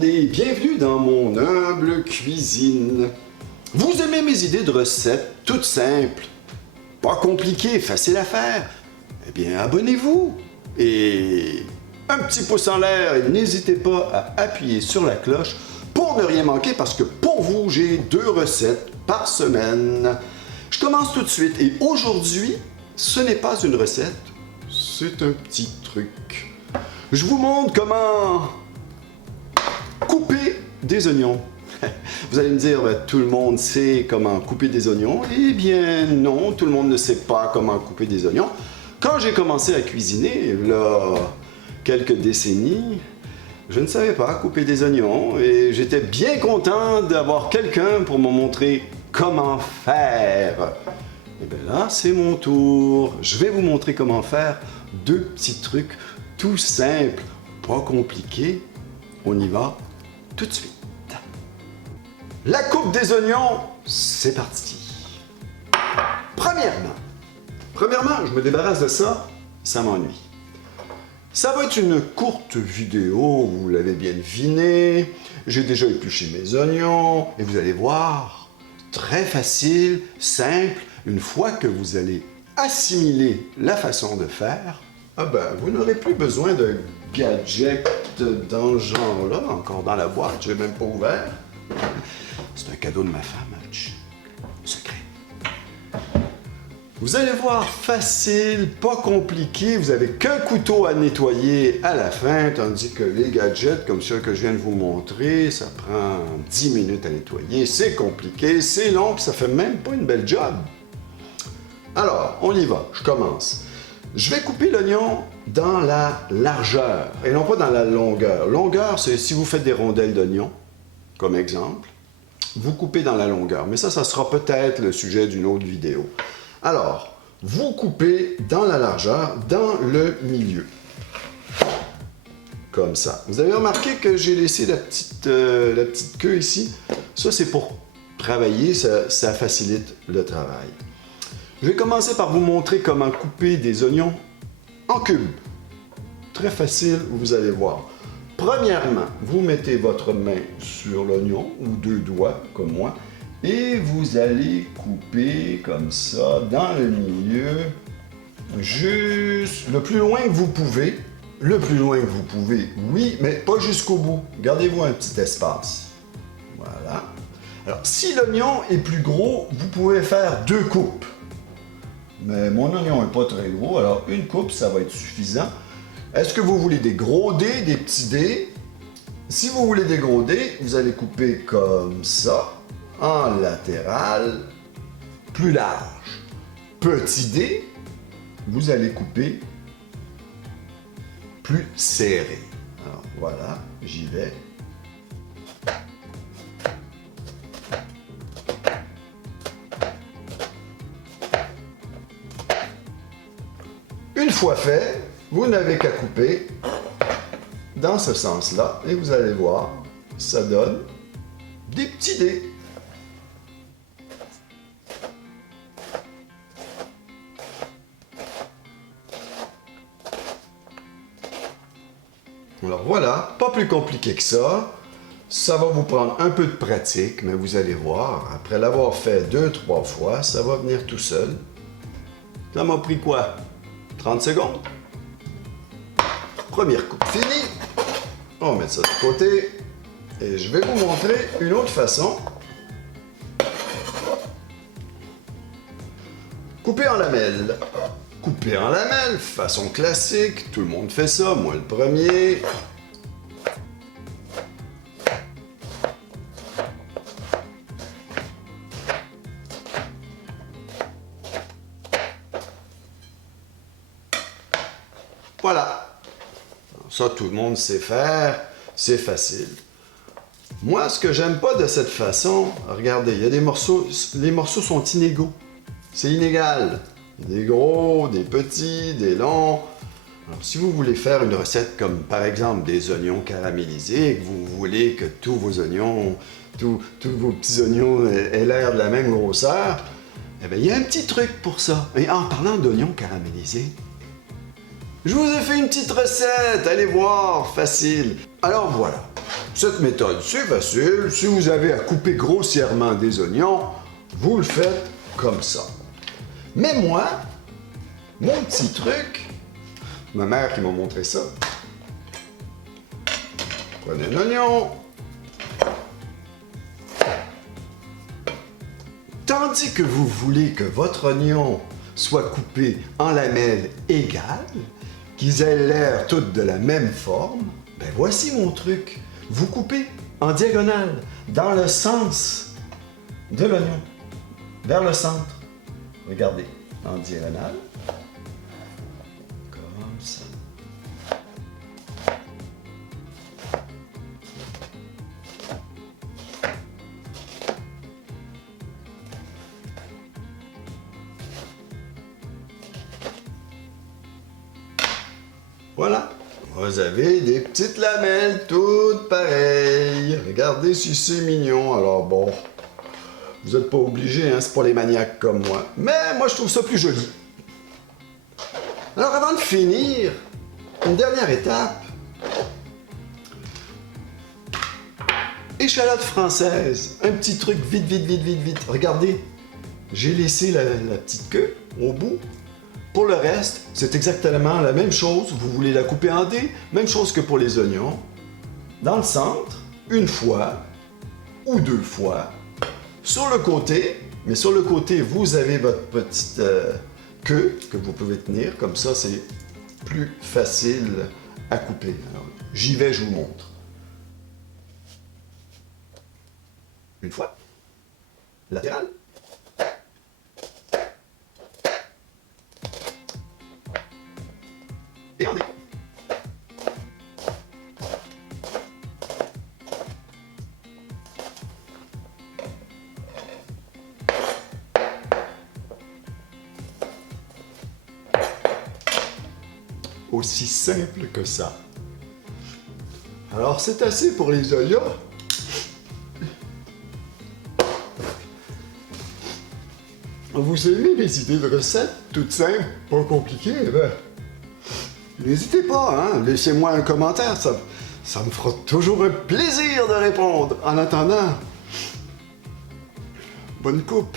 monde et bienvenue dans mon humble cuisine. Vous aimez mes idées de recettes toutes simples, pas compliquées, faciles à faire? Eh bien, abonnez-vous et un petit pouce en l'air et n'hésitez pas à appuyer sur la cloche pour ne rien manquer parce que pour vous, j'ai 2 recettes par semaine. Je commence tout de suite et aujourd'hui, ce n'est pas une recette, c'est un petit truc. Je vous montre comment couper des oignons. Vous allez me dire, tout le monde sait comment couper des oignons. Eh bien non, tout le monde ne sait pas comment couper des oignons. Quand j'ai commencé à cuisiner, là, quelques décennies, je ne savais pas couper des oignons et j'étais bien content d'avoir quelqu'un pour me montrer comment faire. Et bien là, c'est mon tour. Je vais vous montrer comment faire 2 petits trucs tout simples, pas compliqués. On y va tout de suite. La coupe des oignons, c'est parti. Premièrement, je me débarrasse de ça, ça m'ennuie. Ça va être une courte vidéo, vous l'avez bien deviné. J'ai déjà épluché mes oignons et vous allez voir, très facile, simple. Une fois que vous allez assimiler la façon de faire, vous n'aurez plus besoin de gadgets dans ce genre-là, encore dans la boîte, je n'ai même pas ouvert. C'est un cadeau de ma femme, secret. Vous allez voir, facile, pas compliqué, vous n'avez qu'un couteau à nettoyer à la fin, tandis que les gadgets, comme ceux que je viens de vous montrer, ça prend 10 minutes à nettoyer, c'est compliqué, c'est long, puis ça fait même pas une belle job. Alors, on y va, je commence. Je vais couper l'oignon dans la largeur et non pas dans la longueur. Longueur, c'est si vous faites des rondelles d'oignon, comme exemple, vous coupez dans la longueur. Mais ça sera peut-être le sujet d'une autre vidéo. Alors, vous coupez dans la largeur, dans le milieu. Comme ça. Vous avez remarqué que j'ai laissé la petite queue ici. Ça, c'est pour travailler, ça facilite le travail. Je vais commencer par vous montrer comment couper des oignons en cubes. Très facile, vous allez voir. Premièrement, vous mettez votre main sur l'oignon, ou 2 doigts, comme moi, et vous allez couper comme ça, dans le milieu, juste le plus loin que vous pouvez. Le plus loin que vous pouvez, oui, mais pas jusqu'au bout. Gardez-vous un petit espace. Voilà. Alors, si l'oignon est plus gros, vous pouvez faire 2 coupes. Mais mon oignon n'est pas très gros, alors une coupe, ça va être suffisant. Est-ce que vous voulez des gros dés, des petits dés? Si vous voulez des gros dés, vous allez couper comme ça, en latéral, plus large. Petit dé, vous allez couper plus serré. Alors voilà, j'y vais. Une fois fait, vous n'avez qu'à couper dans ce sens-là et vous allez voir, ça donne des petits dés. Alors voilà, pas plus compliqué que ça. Ça va vous prendre un peu de pratique, mais vous allez voir, après l'avoir fait 2-3 fois, ça va venir tout seul. Ça m'a pris quoi? 30 secondes. Première coupe finie. On va mettre ça de côté. Et je vais vous montrer une autre façon. Couper en lamelles. Couper en lamelles, façon classique. Tout le monde fait ça, moi le premier. Voilà. Ça, tout le monde sait faire. C'est facile. Moi, ce que j'aime pas de cette façon, regardez, il y a des morceaux, les morceaux sont inégaux. C'est inégal. Des gros, des petits, des longs. Alors, si vous voulez faire une recette comme, par exemple, des oignons caramélisés, et que vous voulez que tous vos oignons, tous vos petits oignons aient l'air de la même grosseur, eh bien, il y a un petit truc pour ça. Et en parlant d'oignons caramélisés, je vous ai fait une petite recette, allez voir, facile. Alors voilà, Cette méthode, c'est facile. Si vous avez à couper grossièrement des oignons, vous le faites comme ça. Mais moi, mon petit truc, ma mère qui m'a montré ça. Prenez un oignon. Tandis que vous voulez que votre oignon soit coupé en lamelles égales, qu'ils aient l'air toutes de la même forme, ben voici mon truc. Vous coupez en diagonale, dans le sens de l'oignon, vers le centre. Regardez, en diagonale, comme ça. Voilà, vous avez des petites lamelles toutes pareilles. Regardez si c'est mignon. Alors bon, vous n'êtes pas obligés, hein, c'est pour les maniaques comme moi. Mais moi, je trouve ça plus joli. Alors avant de finir, une dernière étape. Échalote française. Un petit truc vite, vite, vite, vite, vite. Regardez, j'ai laissé la petite queue au bout. Pour le reste, c'est exactement la même chose. Vous voulez la couper en dés, même chose que pour les oignons. Dans le centre, une fois ou deux fois. Sur le côté, mais sur le côté, vous avez votre petite queue que vous pouvez tenir. Comme ça, c'est plus facile à couper. Alors, j'y vais, je vous montre. Une fois. Latéral. Et en dé. Aussi simple que ça. Alors, c'est assez pour les oignons. Vous aimez les idées de recettes toutes simples, pas compliquées? Eh ben, n'hésitez pas, hein? Laissez-moi un commentaire, ça me fera toujours un plaisir de répondre. En attendant, bonne coupe!